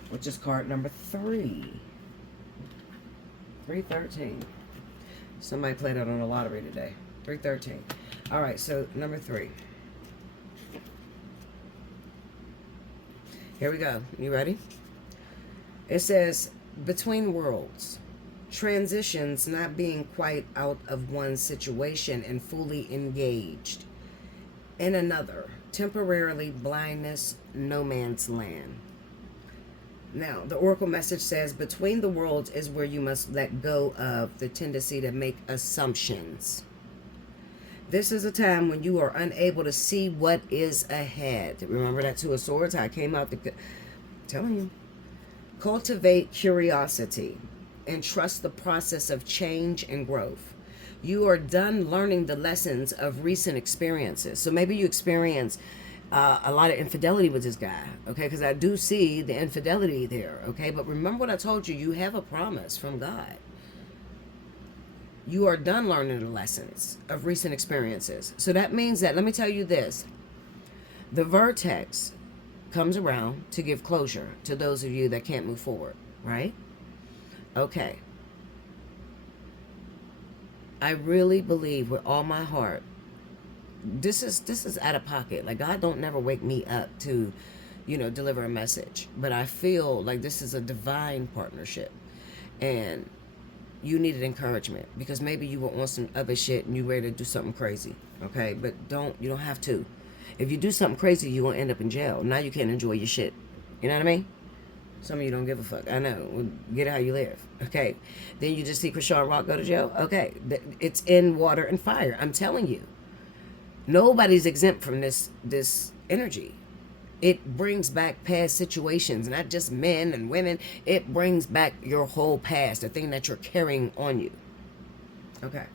which is card number 3. 313. Somebody played out on the lottery today. 313. All right, so number 3. Here we go. You ready? It says, Between Worlds. Transitions, not being quite out of one situation and fully engaged in another. Temporarily blindness, no man's land. Now, the oracle message says, between the worlds is where you must let go of the tendency to make assumptions. This is a time when you are unable to see what is ahead. Remember that Two of Swords? How I came out telling you. Cultivate curiosity and trust the process of change and growth. You are done learning the lessons of recent experiences. So maybe you experience a lot of infidelity with this guy, okay? Because I do see the infidelity there, okay? But remember what I told you. You have a promise from God. You are done learning the lessons of recent experiences. So that means that, let me tell you this. The vertex comes around to give closure to those of you that can't move forward, right? Okay. I really believe with all my heart, this is out of pocket. Like, God don't never wake me up to, you know, deliver a message. But I feel like this is a divine partnership. And you needed encouragement, because maybe you were on some other shit and you ready to do something crazy, okay? But you don't have to. If you do something crazy, you're going to end up in jail. Now you can't enjoy your shit. You know what I mean? Some of you don't give a fuck. I know. Well, get how you live, okay? Then you just see Krishan Rock go to jail. Okay, it's in water and fire. I'm telling you. Nobody's exempt from this energy. It brings back past situations, not just men and women. It brings back your whole past, the thing that you're carrying on you. Okay.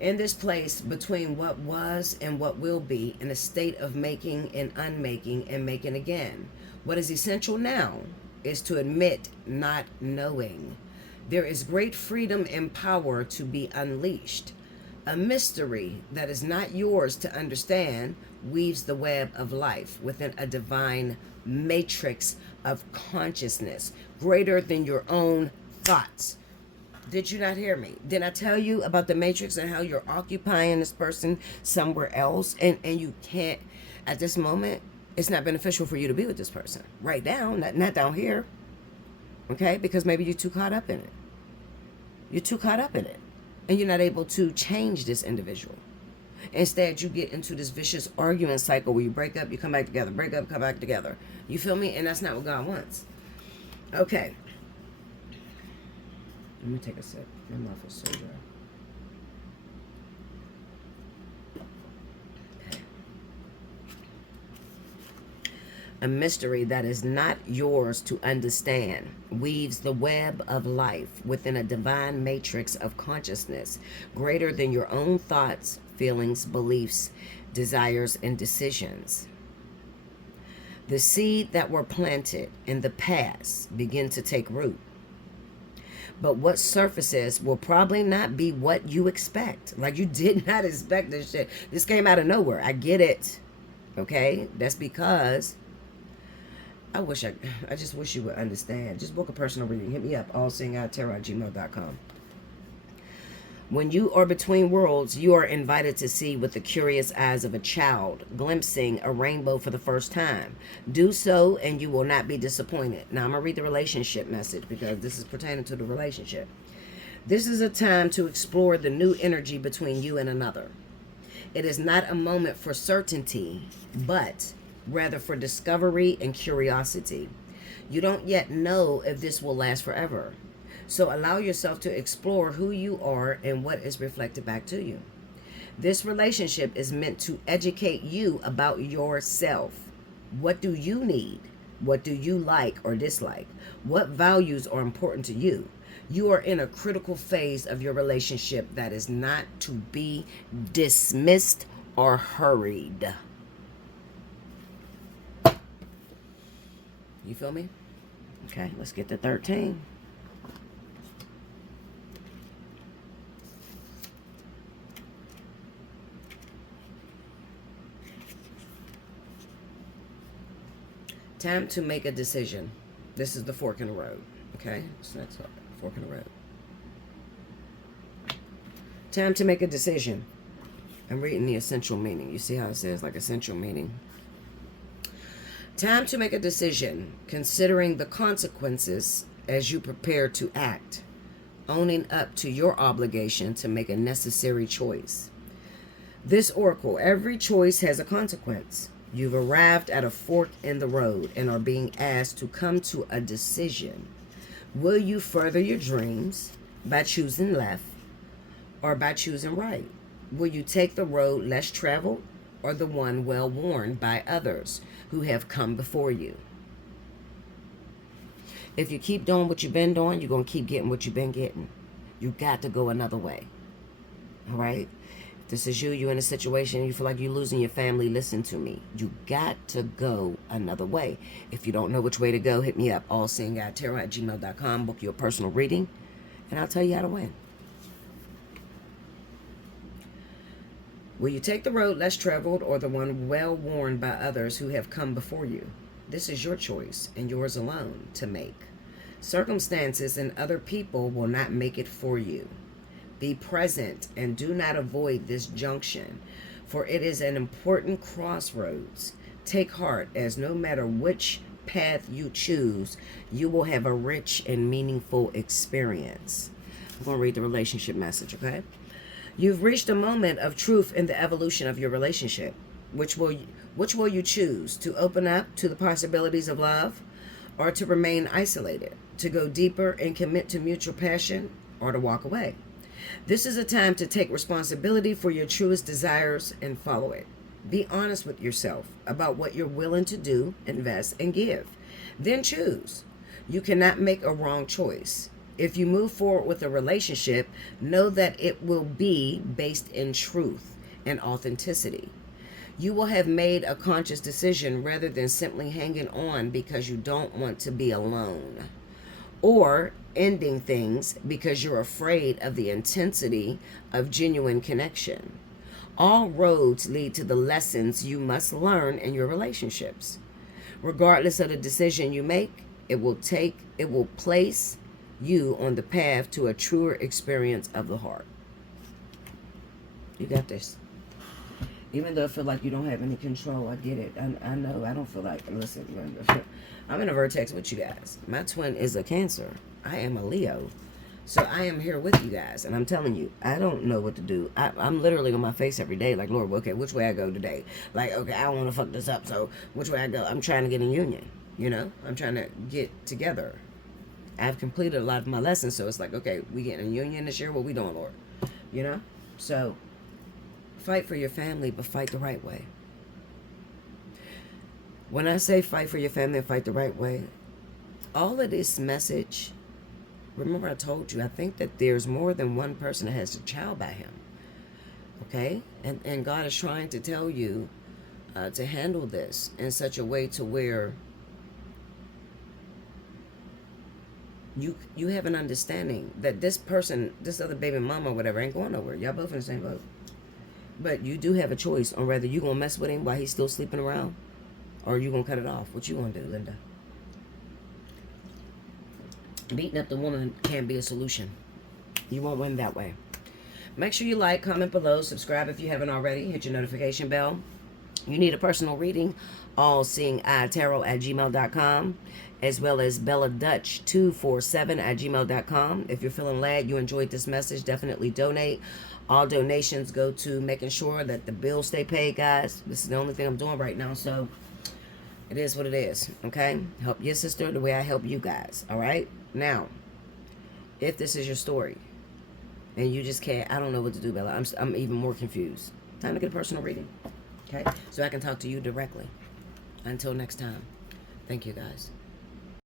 In this place between what was and what will be, in a state of making and unmaking and making again. What is essential now is to admit not knowing. There is great freedom and power to be unleashed. A mystery that is not yours to understand weaves the web of life within a divine matrix of consciousness greater than your own thoughts. Did you not hear me? Did I tell you about the matrix and how you're occupying this person somewhere else, and you can't, at this moment, it's not beneficial for you to be with this person right now, not down here, okay? Because maybe you're too caught up in it. You're too caught up in it. And you're not able to change this individual. Instead, you get into this vicious arguing cycle where you break up, you come back together, break up, come back together. You feel me? And that's not what God wants. Okay. Let me take a sip. My mouth is so dry. Okay. A mystery that is not yours to understand weaves the web of life within a divine matrix of consciousness greater than your own thoughts, feelings, beliefs, desires, and decisions. The seed that were planted in the past begin to take root. But what surfaces will probably not be what you expect. Like, you did not expect this shit. This came out of nowhere. I get it. Okay? That's because I just wish you would understand. Just book a personal reading. Hit me up, allseeingeyetarot@gmail.com. When you are between worlds, you are invited to see with the curious eyes of a child, glimpsing a rainbow for the first time. Do so and you will not be disappointed. Now I'm going to read the relationship message because this is pertaining to the relationship. This is a time to explore the new energy between you and another. It is not a moment for certainty, but rather for discovery and curiosity. You don't yet know if this will last forever. So allow yourself to explore who you are and what is reflected back to you. This relationship is meant to educate you about yourself. What do you need? What do you like or dislike? What values are important to you? You are in a critical phase of your relationship that is not to be dismissed or hurried. You feel me? Okay, let's get to 13. Time to make a decision. This is the fork in the road. Okay, so that's a fork in the road. Time to make a decision. I'm reading the essential meaning. You see how it says like essential meaning? Time to make a decision, considering the consequences as you prepare to act, owning up to your obligation to make a necessary choice. This oracle, every choice has a consequence. You've arrived at a fork in the road and are being asked to come to a decision. Will you further your dreams by choosing left or by choosing right? Will you take the road less traveled or the one well worn by others who have come before you? If you keep doing what you've been doing, you're going to keep getting what you've been getting. You got to go another way. All right? This is you. You're in a situation, you feel like you're losing your family. Listen to me. You got to go another way. If you don't know which way to go, hit me up, allseeingeyetarot@gmail.com. Book your personal reading, and I'll tell you how to win. Will you take the road less traveled or the one well worn by others who have come before you? This is your choice and yours alone to make. Circumstances and other people will not make it for you. Be present and do not avoid this junction, for it is an important crossroads. Take heart, as no matter which path you choose, you will have a rich and meaningful experience. I'm going to read the relationship message, okay? You've reached a moment of truth in the evolution of your relationship. Which will you choose? To open up to the possibilities of love, or to remain isolated? To go deeper and commit to mutual passion, or to walk away? This is a time to take responsibility for your truest desires and follow it. Be honest with yourself about what you're willing to do, invest, and give. Then choose. You cannot make a wrong choice. If you move forward with a relationship, know that it will be based in truth and authenticity. You will have made a conscious decision rather than simply hanging on because you don't want to be alone, or ending things because you're afraid of the intensity of genuine connection. All roads lead to the lessons you must learn in your relationships. Regardless of the decision you make, it will place you on the path to a truer experience of the heart. You got this. Even though I feel like you don't have any control, I get it. I know. I don't feel like, listen, I'm in a vertex with you guys. My twin is a Cancer. I am a Leo. So I am here with you guys. And I'm telling you, I don't know what to do. I'm literally on my face every day. Like, Lord, okay, which way I go today? Like, okay, I don't want to fuck this up. So which way I go? I'm trying to get in union. You know? I'm trying to get together. I've completed a lot of my lessons. So it's like, okay, we getting in union this year. What we doing, Lord? You know? So fight for your family, but fight the right way. When I say fight for your family and fight the right way, all of this message, remember I told you, I think that there's more than one person that has a child by him. Okay? And God is trying to tell you to handle this in such a way to where you have an understanding that this person, this other baby mama or whatever, ain't going nowhere. Y'all both in the same boat. But you do have a choice on whether you going to mess with him while he's still sleeping around, or you going to cut it off. What you going to do, Linda? Beating up the woman can be a solution. You won't win that way. Make sure you like, comment below, subscribe if you haven't already. Hit your notification bell. You need a personal reading, allseeingeyetarot@gmail.com, as well as belladutch247@gmail.com. If you're feeling glad you enjoyed this message, definitely donate. All donations go to making sure that the bills stay paid, guys. This is the only thing I'm doing right now, so it is what it is, okay? Help your sister the way I help you guys, all right? Now, if this is your story, and you just can't, I don't know what to do, Bella. I'm even more confused. Time to get a personal reading, okay? So I can talk to you directly. Until next time, thank you, guys.